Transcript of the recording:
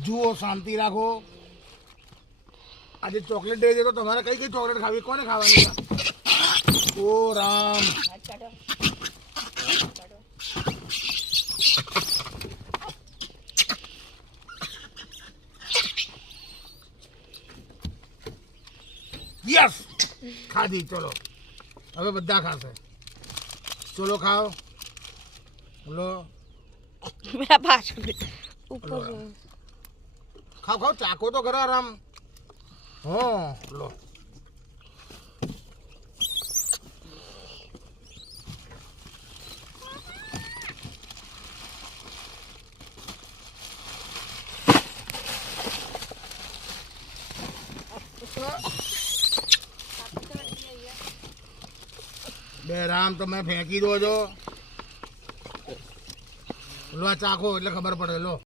જુઓ શાંતિ રાખો આજે ચોકલેટ ડે છે તો તમારે કઈ કઈ ચોકલેટ ખાવી કોને ખાવાની ઓ રામ યસ ખાધી ચલો હવે બધા ખાશે ચલો ખાઓ લો મેરા પાછળ ઉપર ખાઓ ખાઓ ચાકો તો ખરા આરામ હા લો બે રામ તમે ફેંકી દો છો લો ચાખો એટલે ખબર પડે લો